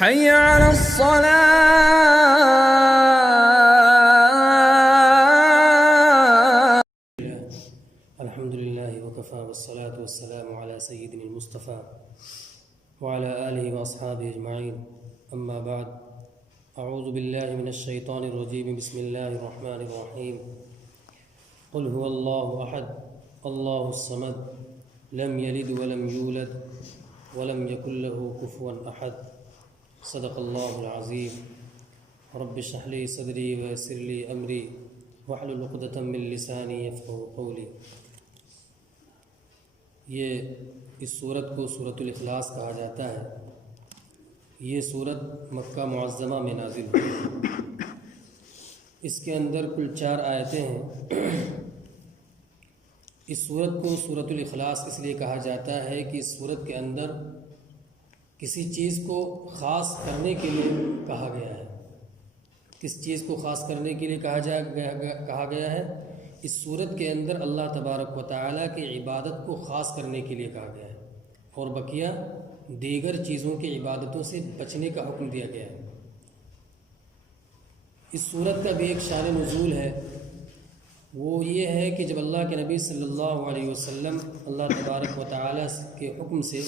حي على الصلاة. الحمد لله وكفى والصلاة والسلام على سيدنا المصطفى وعلى آله وأصحابه أجمعين. أما بعد، أعوذ بالله من الشيطان الرجيم. بسم الله الرحمن الرحيم. قل هو الله أحد الله الصمد لم يلد ولم يولد ولم يكن له كفوا أحد. صدق الله العظيم. رب اشرح لي صدري ويسر لي أمري واحلل عقدة من لساني يفقهوا قولي. یہ اس سورت کو سورۃ الاخلاص کہا جاتا ہے. یہ سورت مکہ معظمہ میں نازل ہوئی. اس کے اندر کل 4 آیتیں ہیں. اس سورت کو سورۃ الاخلاص اس لیے کہا جاتا ہے کہ اس سورت کے اندر کسی چیز کو خاص کرنے کے لیے کہا گیا ہے. کس چیز کو خاص کرنے کے لیے کہا گیا ہے؟ اس صورت کے اندر اللہ تبارک و تعالیٰ کی عبادت کو خاص کرنے کے لیے کہا گیا ہے اور بقیہ دیگر چیزوں کی عبادتوں سے بچنے کا حکم دیا گیا ہے. اس صورت کا بھی ایک شان نزول ہے. وہ یہ ہے کہ جب اللہ کے نبی صلی اللہ علیہ وسلم اللہ تبارک و تعالیٰ کے حکم سے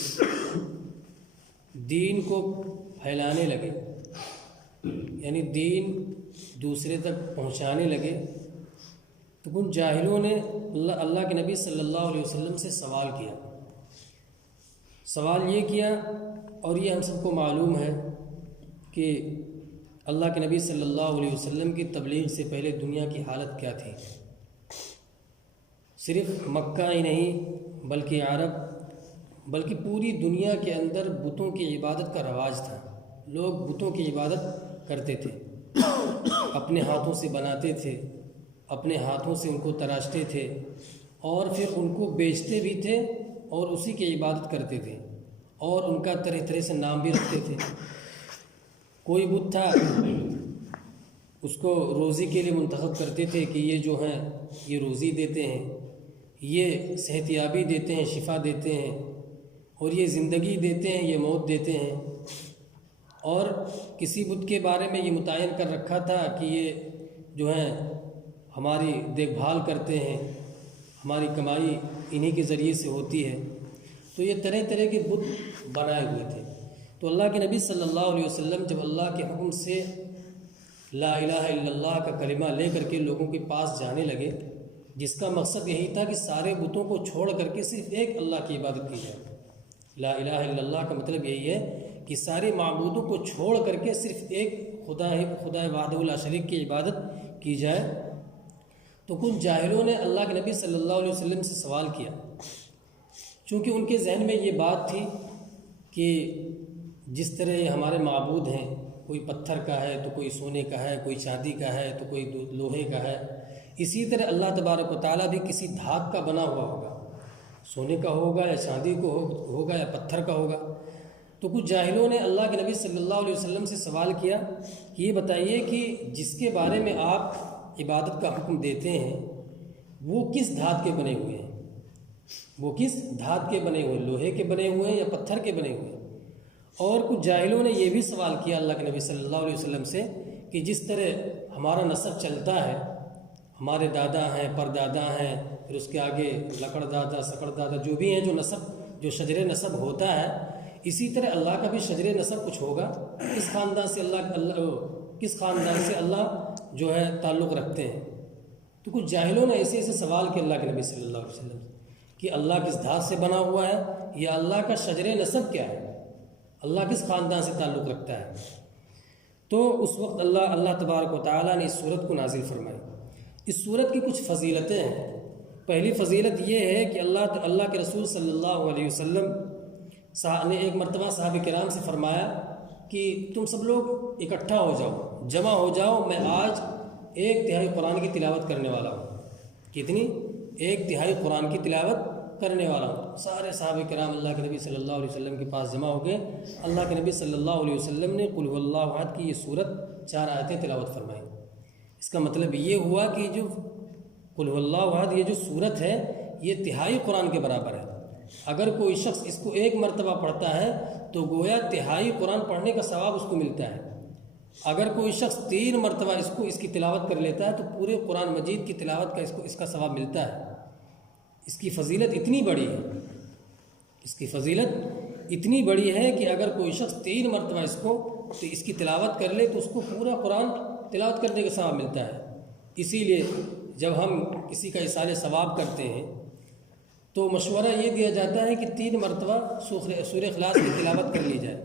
دین کو پھیلانے لگے، یعنی دین دوسرے تک پہنچانے لگے، تو کچھ جاہلوں نے اللہ کے نبی صلی اللہ علیہ وسلم سے سوال کیا. سوال یہ کیا، اور یہ ہم سب کو معلوم ہے کہ اللہ کے نبی صلی اللہ علیہ وسلم کی تبلیغ سے پہلے دنیا کی حالت کیا تھی. صرف مکہ ہی نہیں بلکہ عرب، بلکہ پوری دنیا کے اندر بتوں کی عبادت کا رواج تھا. لوگ بتوں کی عبادت کرتے تھے، اپنے ہاتھوں سے بناتے تھے، اپنے ہاتھوں سے ان کو تراشتے تھے اور پھر ان کو بیچتے بھی تھے اور اسی کی عبادت کرتے تھے اور ان کا طرح طرح سے نام بھی رکھتے تھے. کوئی بت تھا، اس کو روزی کے لیے منتخب کرتے تھے کہ یہ جو ہیں یہ روزی دیتے ہیں، یہ صحت یابی دیتے ہیں، شفا دیتے ہیں، اور یہ زندگی دیتے ہیں، یہ موت دیتے ہیں. اور کسی بت کے بارے میں یہ متعین کر رکھا تھا کہ یہ جو ہیں ہماری دیکھ بھال کرتے ہیں، ہماری کمائی انہی کے ذریعے سے ہوتی ہے. تو یہ طرح طرح کے بت بنائے ہوئے تھے. تو اللہ کے نبی صلی اللہ علیہ وسلم جب اللہ کے حکم سے لا الہ الا اللہ کا کلمہ لے کر کے لوگوں کے پاس جانے لگے، جس کا مقصد یہی تھا کہ سارے بتوں کو چھوڑ کر کے صرف ایک اللہ کی عبادت کی جائے. لا الہ الا اللہ کا مطلب یہی ہے کہ سارے معبودوں کو چھوڑ کر کے صرف ایک خدا وحدہ لا شریک کی عبادت کی جائے. تو کچھ جاہلوں نے اللہ کے نبی صلی اللہ علیہ وسلم سے سوال کیا، چونکہ ان کے ذہن میں یہ بات تھی کہ جس طرح ہمارے معبود ہیں، کوئی پتھر کا ہے تو کوئی سونے کا ہے، کوئی چاندی کا ہے تو کوئی لوہے کا ہے، اسی طرح اللہ تبارک و تعالیٰ بھی کسی دھات کا بنا ہوا ہوگا، سونے کا ہوگا یا چاندی کو ہوگا یا پتھر کا ہوگا. تو کچھ جاہلوں نے اللہ کے نبی صلی اللہ علیہ وسلم سے سوال کیا کہ یہ بتائیے کہ جس کے بارے میں آپ عبادت کا حکم دیتے ہیں وہ کس دھات کے بنے ہوئے ہیں؟ وہ کس دھات کے بنے ہوئے، لوہے کے بنے ہوئے ہیں یا پتھر کے بنے ہوئے ہیں؟ اور کچھ جاہلوں نے یہ بھی سوال کیا اللہ کے نبی صلی اللہ علیہ وسلم سے کہ جس طرح ہمارا نسب چلتا ہے، ہمارے دادا ہیں، پردادا ہیں، پھر اس کے آگے لکڑ دادا، سکڑ دادا، جو بھی ہیں، جو شجر نسب ہوتا ہے، اسی طرح اللہ کا بھی شجر نسب کچھ ہوگا. کس خاندان سے اللہ جو ہے تعلق رکھتے ہیں. تو کچھ جاہلوں نے ایسے سوال کیا اللہ کے نبی صلی اللہ علیہ وسلم کہ اللہ کس دھات سے بنا ہوا ہے، یا اللہ کا شجر نسب کیا ہے، اللہ کس خاندان سے تعلق رکھتا ہے. تو اس وقت اللہ تبارک و تعالیٰ نے اس صورت کو نازل فرمائی. اس صورت کی کچھ فضیلتیں ہیں. پہلی فضیلت یہ ہے کہ اللہ کے رسول صلی اللہ علیہ وسلم نے ایک مرتبہ صحابہ کرام سے فرمایا کہ تم سب لوگ اکٹھا ہو جاؤ، جمع ہو جاؤ، میں آج 1/3 قرآن کی تلاوت کرنے والا ہوں. کتنی؟ 1/3 قرآن کی تلاوت کرنے والا ہوں. سارے صحابہ کرام اللہ کے نبی صلی اللہ علیہ وسلم کے پاس جمع ہو گئے. اللہ کے نبی صلی اللہ علیہ وسلم نے قل هو اللہ احد کی یہ سورت 4 آیتیں تلاوت فرمائی. اس کا مطلب یہ ہوا کہ جو قل هو اللہ احد یہ جو سورت ہے یہ 1/3 قرآن کے برابر ہے. اگر کوئی شخص اس کو ایک مرتبہ پڑھتا ہے تو گویا تہائی قرآن پڑھنے کا ثواب اس کو ملتا ہے۔ اگر کوئی شخص 3 مرتبہ اس کی تلاوت کر لیتا ہے تو پورے قرآن مجید کی تلاوت کا اس کا ثواب ملتا ہے۔ اس کی فضیلت اتنی بڑی ہے، اس کی فضیلت اتنی بڑی ہے کہ اگر کوئی شخص 3 مرتبہ اس کی تلاوت کر لے تو اس کو پورا قرآن تلاوت کرنے کا ثواب ملتا ہے۔ اسی لیے جب ہم کسی کا ایصال ثواب کرتے ہیں تو مشورہ یہ دیا جاتا ہے کہ 3 مرتبہ سورہ اخلاص کی تلاوت کر لی جائے۔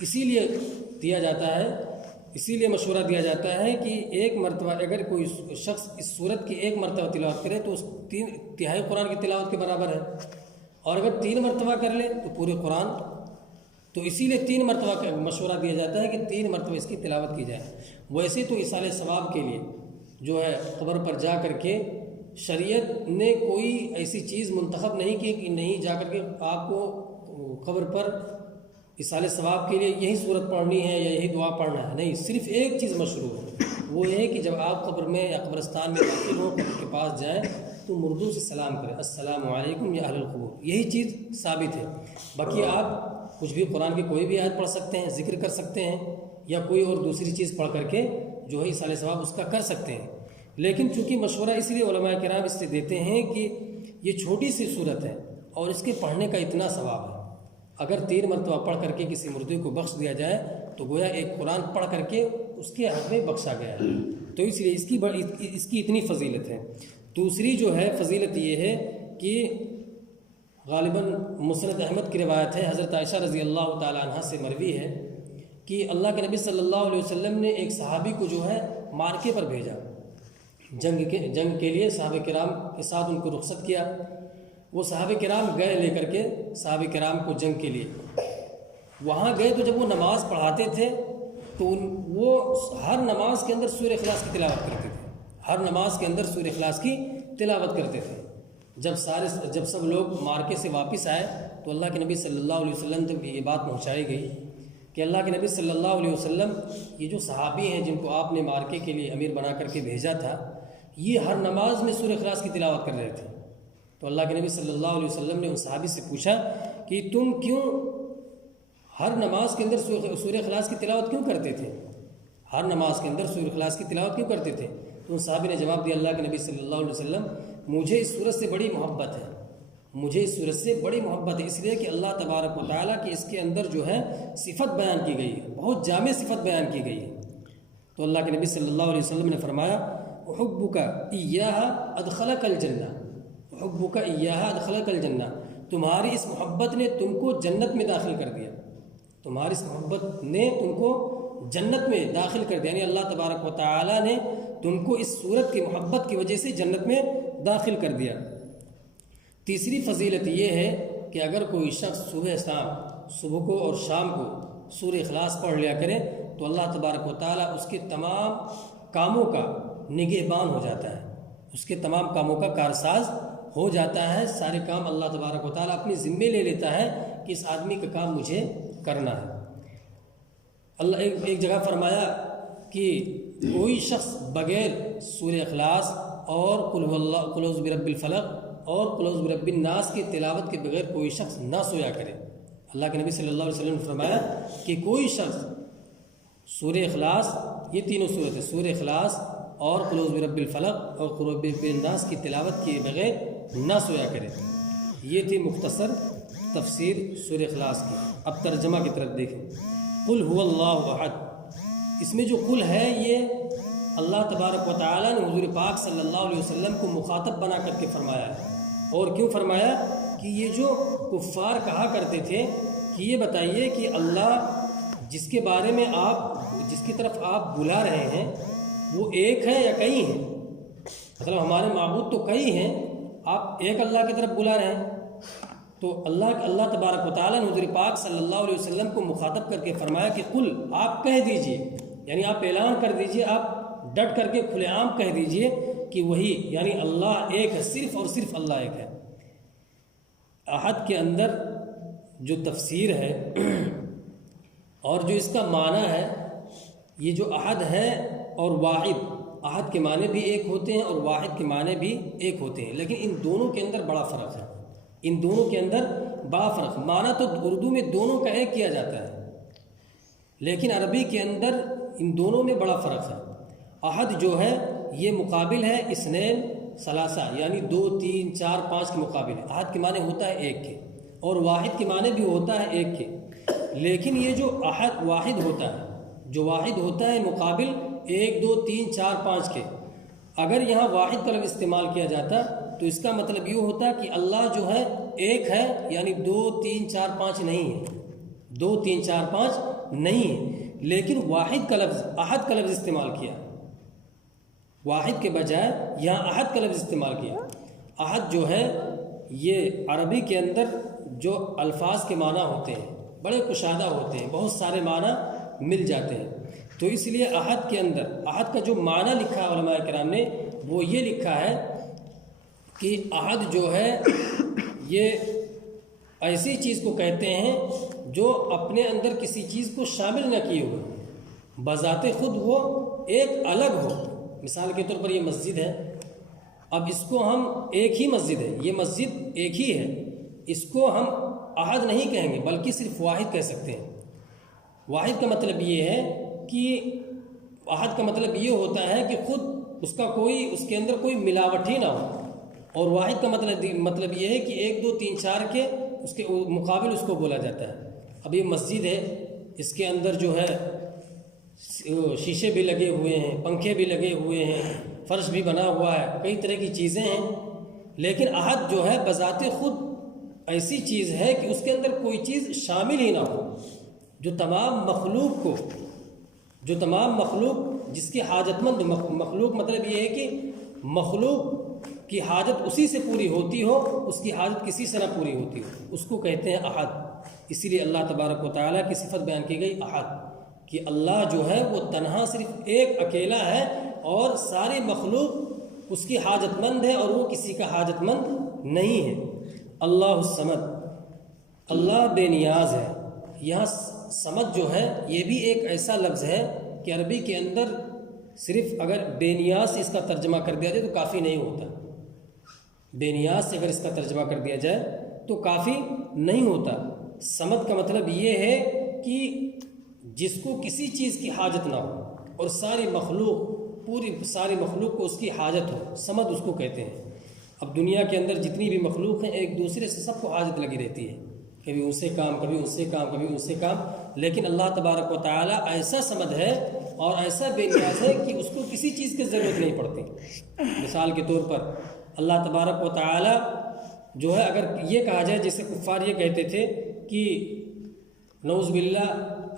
اسی لیے مشورہ دیا جاتا ہے کہ ایک مرتبہ اگر کوئی شخص اس سورت کی 1 مرتبہ تلاوت کرے تو اس تہائی قرآن کی تلاوت کے برابر ہے، اور اگر 3 مرتبہ کر لے تو پورے قرآن۔ تو اسی لیے 3 مرتبہ کا مشورہ دیا جاتا ہے کہ 3 مرتبہ اس کی تلاوت کی جائے۔ ویسے تو ایصال ثواب کے لیے جو ہے قبر پر جا کر کے شریعت نے کوئی ایسی چیز منتخب نہیں کی کہ نہیں جا کر کے آپ کو قبر پر ایصال ثواب کے لیے یہی صورت پڑھنی ہے یا یہی دعا پڑھنا ہے، نہیں، صرف ایک چیز مشروع ہے، وہ یہ ہے کہ جب آپ قبر میں یا قبرستان میں داخل ہوں، قبر کے پاس جائیں تو مردوں سے سلام کریں، السلام علیکم یا اہل القبور، یہی چیز ثابت ہے۔ باقی آپ کچھ بھی قرآن کی کوئی بھی آیت پڑھ سکتے ہیں، ذکر کر سکتے ہیں، یا کوئی اور دوسری چیز پڑھ کر کے جو ہے ایصال ثواب اس کا کر سکتے ہیں۔ لیکن چونکہ مشورہ اس لیے علماء کرام اس سے دیتے ہیں کہ یہ چھوٹی سی صورت ہے اور اس کے پڑھنے کا اتنا ثواب ہے، اگر 3 مرتبہ پڑھ کر کے کسی مردے کو بخش دیا جائے تو گویا ایک قرآن پڑھ کر کے اس کے حق میں بخشا گیا ہے، تو اس لیے اس کی اتنی فضیلت ہے۔ دوسری جو ہے فضیلت یہ ہے کہ غالباً مسند احمد کی روایت ہے، حضرت عائشہ رضی اللہ تعالی عنہ سے مروی ہے کہ اللہ کے نبی صلی اللہ علیہ وسلم نے ایک صحابی کو جو ہے مارکے پر بھیجا، جنگ کے لیے صحابہ کرام کے ساتھ ان کو رخصت کیا۔ وہ صحابہ کرام گئے لے کر کے صحابہ کرام کو جنگ کے لیے، وہاں گئے تو جب وہ نماز پڑھاتے تھے تو وہ ہر نماز کے اندر سورہ اخلاص کی تلاوت کرتے تھے، ہر نماز کے اندر سورہ اخلاص کی تلاوت کرتے تھے۔ جب سب لوگ مارکے سے واپس آئے تو اللہ کے نبی صلی اللہ علیہ وسلم تک یہ بات پہنچائی گئی کہ اللہ کے نبی صلی اللہ علیہ وسلم یہ جو صحابی ہیں جن کو آپ نے مارکے کے لیے امیر بنا کر کے بھیجا تھا، یہ ہر نماز میں سورہ اخلاص کی تلاوت کر رہے تھے۔ تو اللہ کے نبی صلی اللہ علیہ وسلم نے ان صحابی سے پوچھا کہ تم کیوں ہر نماز کے اندر سورہ اخلاص کی تلاوت کیوں کرتے تھے، ہر نماز کے اندر سورہ اخلاص کی تلاوت کیوں کرتے تھے؟ تو ان صحابی نے جواب دیا، اللہ کے نبی صلی اللہ علیہ وسلم مجھے اس سورت سے بڑی محبت ہے، مجھے اس سورت سے بڑی محبت ہے، اس لیے کہ اللہ تبارک و تعالیٰ کی اس کے اندر جو ہے صفت بیان کی گئی ہے، بہت جامع صفت بیان کی گئی ہے۔ تو اللہ کے نبی صلی اللہ علیہ وسلم نے فرمایا، احبک ایاہا ادخلک الجنہ، احبک ایاہا ادخلک الجنہ، تمہاری اس محبت نے تم کو جنت میں داخل کر دیا، تمہاری اس محبت نے تم کو جنت میں داخل کر دیا، یعنی اللہ تبارک و تعالیٰ نے تم کو اس صورت کی محبت کی وجہ سے جنت میں داخل کر دیا۔ تیسری فضیلت یہ ہے کہ اگر کوئی شخص صبح کو اور شام کو سورہ اخلاص پڑھ لیا کرے تو اللہ تبارک و تعالیٰ اس کے تمام کاموں کا نگہبان ہو جاتا ہے، اس کے تمام کاموں کا کارساز ہو جاتا ہے، سارے کام اللہ تبارک و تعالیٰ اپنے ذمے لے لیتا ہے کہ اس آدمی کا کام مجھے کرنا ہے۔ اللہ ایک جگہ فرمایا کہ کوئی شخص بغیر سورہ اخلاص اور قل اعوذ برب الفلق اور قل اعوذ برب الناس کی تلاوت کے بغیر کوئی شخص نہ سویا کرے۔ اللہ کے نبی صلی اللہ علیہ وسلم نے فرمایا کہ کوئی شخص سورہ اخلاص، یہ تینوں صورت ہے، سورہ اخلاص اور قل اعوذ برب الفلق اور قل اعوذ برب الناس کی تلاوت کیے بغیر نہ سویا کرے۔ یہ تھی مختصر تفسیر سورہ اخلاص کی۔ اب ترجمہ کی طرف دیکھیں۔ قل هو اللہ احد، اس میں جو قل ہے یہ اللہ تبارک و تعالیٰ نے حضور پاک صلی اللہ علیہ وسلم کو مخاطب بنا کر کے فرمایا ہے۔ اور کیوں فرمایا؟ کہ یہ جو کفار کہا کرتے تھے کہ یہ بتائیے کہ اللہ جس کے بارے میں جس کی طرف آپ بلا رہے ہیں وہ ایک ہے یا کئی ہیں؟ مطلب ہمارے معبود تو کئی ہیں، آپ ایک اللہ کی طرف بلا رہے ہیں۔ تو اللہ تبارک و تعالیٰ نے حضور پاک صلی اللہ علیہ وسلم کو مخاطب کر کے فرمایا کہ قل، آپ کہہ دیجئے، یعنی آپ اعلان کر دیجئے، آپ ڈٹ کر کے کھلے عام کہہ دیجئے کہ وہی یعنی اللہ ایک ہے، صرف اور صرف اللہ ایک ہے۔ احد کے اندر جو تفسیر ہے اور جو اس کا معنی ہے، یہ جو احد ہے اور واحد، احد کے معنی بھی ایک ہوتے ہیں اور واحد کے معنی بھی ایک ہوتے ہیں، لیکن ان دونوں کے اندر بڑا فرق ہے۔ ان دونوں کے اندر بڑا فرق، معنی تو اردو میں دونوں کا ایک کیا جاتا ہے، لیکن عربی کے اندر ان دونوں میں بڑا فرق ہے۔ احد جو ہے یہ مقابل ہے اثنین ثلاثہ، یعنی 2 3 4 5 کے مقابل ہے۔ احد کے معنی ہوتا ہے ایک کے، اور واحد کے معنی بھی ہوتا ہے ایک کے، لیکن یہ جو احد واحد ہوتا ہے، جو واحد ہوتا ہے مقابل 1 2 3 4 5 کے، اگر یہاں واحد کا لفظ استعمال کیا جاتا تو اس کا مطلب یہ ہوتا کہ اللہ جو ہے ایک ہے، یعنی 2 3 4 5 نہیں ہے، 2 3 4 5 نہیں ہے، لیکن واحد کا لفظ احد کا لفظ استعمال کیا، واحد کے بجائے یہاں احد کا لفظ استعمال کیا۔ احد جو ہے یہ عربی کے اندر جو الفاظ کے معنی ہوتے ہیں بڑے کشادہ ہوتے ہیں، بہت سارے معنی مل جاتے ہیں، تو اس لیے احد کے اندر احد کا جو معنی لکھا ہے علماء کرام نے وہ یہ لکھا ہے کہ احد جو ہے یہ ایسی چیز کو کہتے ہیں جو اپنے اندر کسی چیز کو شامل نہ کیے ہوئے، بذات خود وہ ایک الگ ہو۔ مثال کے طور پر یہ مسجد ہے، اب اس کو ہم ایک ہی مسجد ہے، یہ مسجد ایک ہی ہے، اس کو ہم احد نہیں کہیں گے بلکہ صرف واحد کہہ سکتے ہیں۔ واحد کا مطلب یہ ہے کہ احد کا مطلب یہ ہوتا ہے کہ خود اس کے اندر کوئی ملاوٹ ہی نہ ہو، اور واحد کا مطلب یہ ہے کہ 1 2 3 4 کے اس کے مقابل اس کو بولا جاتا ہے۔ اب یہ مسجد ہے، اس کے اندر جو ہے شیشے بھی لگے ہوئے ہیں، پنکھے بھی لگے ہوئے ہیں، فرش بھی بنا ہوا ہے، کئی طرح کی چیزیں ہیں، لیکن احد جو ہے بذات خود ایسی چیز ہے کہ اس کے اندر کوئی چیز شامل ہی نہ ہو، جو تمام مخلوق جس کی حاجت مند مخلوق، مطلب یہ ہے کہ مخلوق کی حاجت اسی سے پوری ہوتی ہو، اس کی حاجت کسی سے نہ پوری ہوتی ہو، اس کو کہتے ہیں احد۔ اسی لیے اللہ تبارک و تعالیٰ کی صفت بیان کی گئی احد، کہ اللہ جو ہے وہ تنہا صرف ایک اکیلا ہے، اور ساری مخلوق اس کی حاجت مند ہے اور وہ کسی کا حاجت مند نہیں ہے۔ اللہ الصمد، اللہ بے نیاز ہے۔ یہاں صمد جو ہے یہ بھی ایک ایسا لفظ ہے کہ عربی کے اندر صرف اگر بے نیاز سے اس کا ترجمہ کر دیا جائے تو کافی نہیں ہوتا، بے نیاز سے اگر اس کا ترجمہ کر دیا جائے تو کافی نہیں ہوتا۔ صمد کا مطلب یہ ہے کہ جس کو کسی چیز کی حاجت نہ ہو اور ساری مخلوق کو اس کی حاجت ہو، صمد اس کو کہتے ہیں۔ اب دنیا کے اندر جتنی بھی مخلوق ہیں ایک دوسرے سے سب کو حاجت لگی رہتی ہے، کبھی ان سے کام، کبھی ان سے کام، کبھی ان سے کام، لیکن اللہ تبارک و تعالیٰ ایسا صمد ہے اور ایسا بے نیاز ہے کہ اس کو کسی چیز کی ضرورت نہیں پڑتی۔ مثال کے طور پر اللہ تبارک و تعالیٰ جو ہے، اگر یہ کہا جائے جیسے کفار یہ کہتے تھے کہ نعوذ باللہ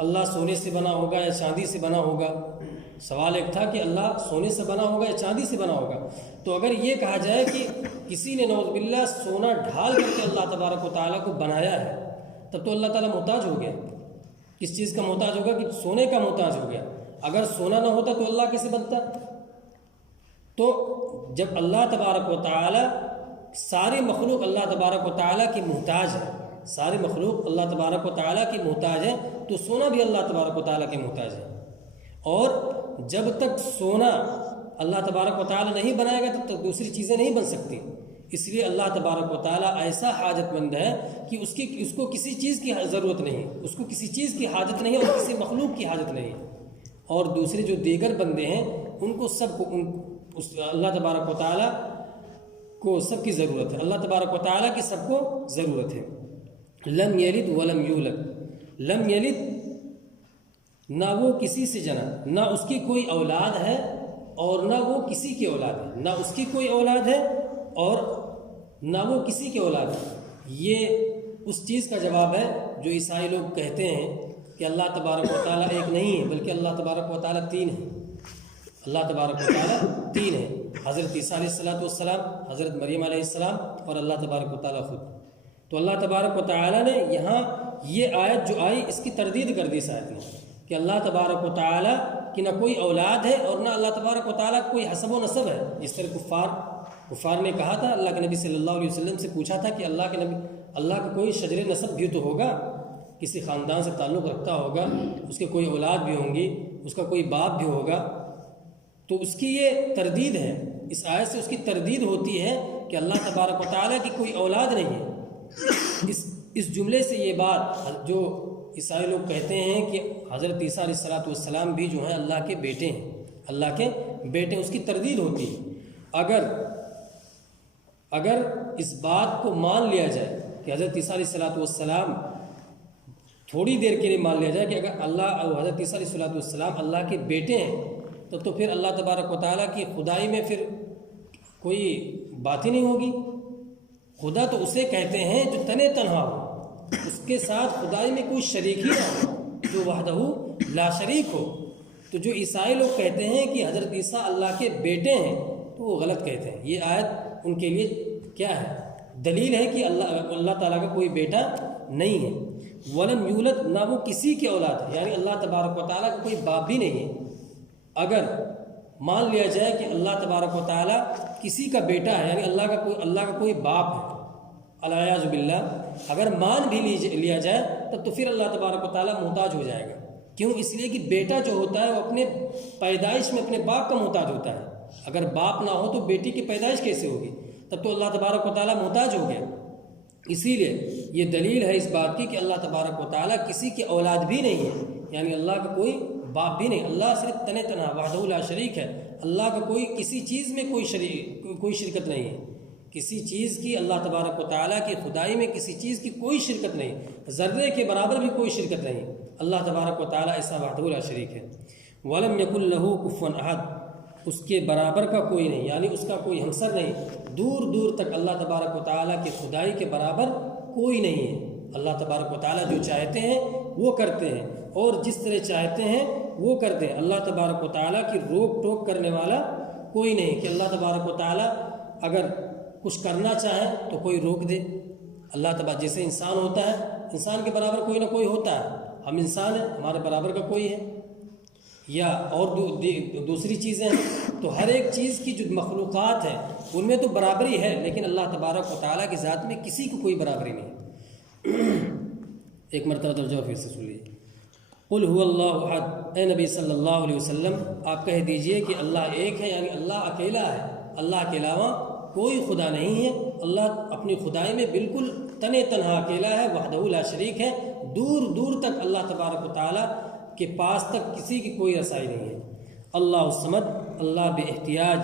اللہ سونے سے بنا ہوگا یا چاندی سے بنا ہوگا، سوال ایک تھا کہ اللہ سونے سے بنا ہوگا یا چاندی سے بنا ہوگا، تو اگر یہ کہا جائے کہ کسی نے نعوذ باللہ سونا ڈھال کر کے اللہ تبارک و تعالیٰ کو بنایا ہے، تب تو اللہ تعالیٰ محتاج ہو گیا۔ کس چیز کا محتاج ہوگا؟ کہ سونے کا محتاج ہو گیا۔ اگر سونا نہ ہوتا تو اللہ کیسے بنتا؟ تو جب اللہ تبارک و تعالیٰ، ساری مخلوق اللہ تبارک و تعالیٰ کی محتاج ہے، ساری مخلوق اللہ تبارک و تعالیٰ کی محتاج ہے، تو سونا بھی اللہ تبارک و تعالیٰ کی محتاج ہے، اور جب تک سونا اللہ تبارک و تعالیٰ نہیں بنائے گا تب تک دوسری چیزیں نہیں بن سکتی۔ اس لیے اللہ تبارک و تعالیٰ ایسا حاجت مند ہے کہ اس کو کسی چیز کی ضرورت نہیں، اس کو کسی چیز کی حاجت نہیں اور کسی مخلوق کی حاجت نہیں، اور دوسرے جو دیگر بندے ہیں ان کو سب کو اللہ تبارک و تعالیٰ کو سب کی ضرورت ہے، اللہ تبارک و تعالیٰ کی سب کو ضرورت ہے۔ لم یلد ولم یولد، لم یلد نہ وہ کسی سے جنا، نہ اس کی کوئی اولاد ہے اور نہ وہ کسی کی اولاد ہے، نہ اس کی کوئی اولاد ہے اور نہ وہ کسی کی اولاد ہے۔ یہ اس چیز کا جواب ہے جو عیسائی لوگ کہتے ہیں کہ اللہ تبارک و تعالیٰ ایک نہیں ہے بلکہ اللہ تبارک و تعالیٰ تین ہے، اللہ تبارک و تعالیٰ تین ہے، حضرت عیسیٰ علیہ السلام، حضرت مریم علیہ السلام اور اللہ تبارک و تعالیٰ خود۔ تو اللہ تبارک و تعالیٰ نے یہاں یہ آیت جو آئی اس کی تردید کر دی اس آیت نے، کہ اللہ تبارک و تعالیٰ کی نہ کوئی اولاد ہے اور نہ اللہ تبارک و تعالیٰ کوئی حسب و نسب ہے، جس طرح کفار نے کہا تھا، اللہ کے نبی صلی اللہ علیہ وسلم سے پوچھا تھا کہ اللہ کا کوئی شجر نسب بھی تو ہوگا، کسی خاندان سے تعلق رکھتا ہوگا، اس کے کوئی اولاد بھی ہوں گی، اس کا کوئی باپ بھی ہوگا، تو اس کی یہ تردید ہے، اس آیت سے اس کی تردید ہوتی ہے کہ اللہ تبارک و تعالیٰ کی کوئی اولاد نہیں ہے، اس جملے سے یہ بات جو عیسائی لوگ کہتے ہیں کہ حضرت عیسیٰ علیہ الصلوۃ والسلام بھی جو ہیں اللہ کے بیٹے ہیں، اللہ کے بیٹے ہیں، اس کی تردید ہوتی ہے۔ اگر اس بات کو مان لیا جائے کہ حضرت عیسیٰ علیہ الصلوۃ والسلام، تھوڑی دیر کے لیے مان لیا جائے کہ اگر اللہ اور حضرت عیسیٰ علیہ الصلوۃ والسلام اللہ کے بیٹے ہیں تو پھر اللہ تبارک و تعالیٰ کی خدائی میں پھر کوئی بات ہی نہیں ہوگی۔ خدا تو اسے کہتے ہیں جو تنے تنہا ہو، اس کے ساتھ خدائی میں کوئی شریک ہی نہ ہو، جو وحدہ لا شریک ہو۔ تو جو عیسائی لوگ کہتے ہیں کہ حضرت عیسیٰ اللہ کے بیٹے ہیں تو وہ غلط کہتے ہیں۔ یہ آیت ان کے لیے کیا ہے؟ دلیل ہے کہ اللہ تعالیٰ کا کوئی بیٹا نہیں ہے۔ ولم یولد، نہ وہ کسی کی اولاد ہے، یعنی اللہ تبارک و تعالیٰ کا کوئی باپ بھی نہیں ہے۔ اگر مان لیا جائے کہ اللہ تبارک و تعالیٰ کسی کا بیٹا ہے، یعنی اللہ کا کوئی باپ ہے، الیاذ باللہ، اگر مان بھی لیا جائے تب تو پھر اللہ تبارک و تعالیٰ محتاج ہو جائے گا۔ کیوں؟ اس لیے کہ بیٹا جو ہوتا ہے وہ اپنے پیدائش میں اپنے باپ کا محتاج ہوتا ہے۔ اگر باپ نہ ہو تو بیٹی کی پیدائش کیسے ہوگی؟ تب تو اللہ تبارک و تعالیٰ محتاج ہو گیا۔ اسی لیے یہ دلیل ہے اس بات کی کہ اللہ تبارک و تعالیٰ کسی کی اولاد بھی نہیں ہے، یعنی اللہ کا کوئی باپ بھی نہیں۔ اللہ صرف تنے تنہا وحدہ لا شریک ہے۔ اللہ کا کوئی کسی چیز میں کوئی شرکت نہیں ہے، کسی چیز کی، اللہ تبارک و تعالیٰ کی خدائی میں کسی چیز کی کوئی شرکت نہیں، ذرے کے برابر بھی کوئی شرکت نہیں۔ اللہ تبارک و تعالیٰ ایسا وحدہ لا شریک ہے۔ ولم یکن لہ کفوا احد، اس کے برابر کا کوئی نہیں، یعنی اس کا کوئی ہمسر نہیں۔ دور دور تک اللہ تبارک و تعالیٰ کی خدائی کے برابر کوئی نہیں ہے۔ اللہ تبارک و تعالیٰ جو چاہتے ہیں وہ کرتے ہیں، اور جس طرح چاہتے ہیں وہ کرتے ہیں۔ اللہ تبارک و تعالیٰ کی روک ٹوک کرنے والا کوئی نہیں کہ اللہ تبارک و تعالیٰ اگر کچھ کرنا چاہیں تو کوئی روک دے۔ اللہ تبارک، جیسے انسان ہوتا ہے، انسان کے برابر کوئی نہ کوئی ہوتا ہے، ہم انسان ہیں، ہمارے برابر کا کوئی ہے، یا اور دوسری چیزیں ہیں۔ تو ہر ایک چیز کی جو مخلوقات ہیں ان میں تو برابری ہے، لیکن اللہ تبارک و تعالیٰ کی ذات میں کسی کو کوئی برابری نہیں۔ ایک مرتبہ درجہ پھر سے سنیے۔ قل هو اللہ احد، اے نبی صلی اللہ علیہ وسلم آپ کہہ دیجئے کہ اللہ ایک ہے، یعنی اللہ اکیلا ہے، اللہ کے علاوہ کوئی خدا نہیں ہے۔ اللہ اپنی خدائی میں بالکل تنے تنہا اکیلا ہے، وحدہ لا شریک ہے۔ دور دور تک اللہ تبارک و تعالیٰ کے پاس تک کسی کی کوئی رسائی نہیں ہے۔ اللہ الصمد، اللہ بے احتیاج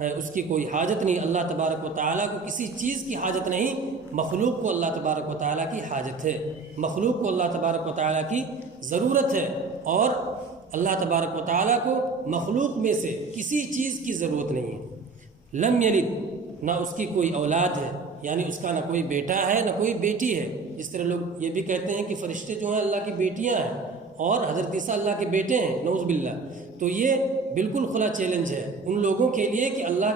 ہے، اس کی کوئی حاجت نہیں۔ اللہ تبارک و تعالیٰ کو کسی چیز کی حاجت نہیں، مخلوق کو اللہ تبارک و تعالیٰ کی حاجت ہے، مخلوق کو اللہ تبارک و تعالیٰ کی ضرورت ہے، اور اللہ تبارک و تعالیٰ کو مخلوق میں سے کسی چیز کی ضرورت نہیں ہے۔ لم یلد، نہ اس کی کوئی اولاد ہے، یعنی اس کا نہ کوئی بیٹا ہے نہ کوئی بیٹی ہے۔ جس طرح لوگ یہ بھی کہتے ہیں کہ فرشتے جو ہیں اللہ کی بیٹیاں ہیں اور حضرت عیسیٰ اللہ کے بیٹے ہیں، نعوذ باللہ، تو یہ بالکل کھلا چیلنج ہے ان لوگوں کے لیے کہ اللہ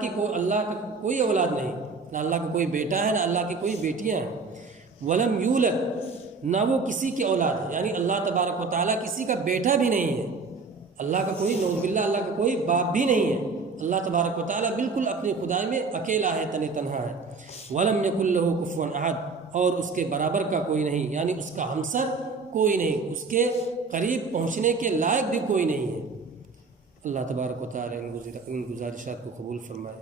کا کوئی اولاد نہیں، نہ اللہ کا کوئی بیٹا ہے نہ اللہ کی کوئی بیٹیاں ہیں۔ ولم یولد، نہ وہ کسی کی اولاد ہے، یعنی اللہ تبارک و تعالیٰ کسی کا بیٹا بھی نہیں ہے، اللہ کا کوئی، نعوذ باللہ، اللہ کا کوئی باپ بھی نہیں ہے۔ اللہ تبارک و تعالیٰ بالکل اپنی خدائی میں اکیلا ہے، تنے تنہا ہے۔ ولم یکن لہ کفوا احد، اور اس کے برابر کا کوئی نہیں، یعنی اس کا ہمسر کوئی نہیں، اس کے قریب پہنچنے کے لائق بھی کوئی نہیں ہے۔ اللہ تبارک و تعالیٰ ان گزارشات کو قبول فرمائے۔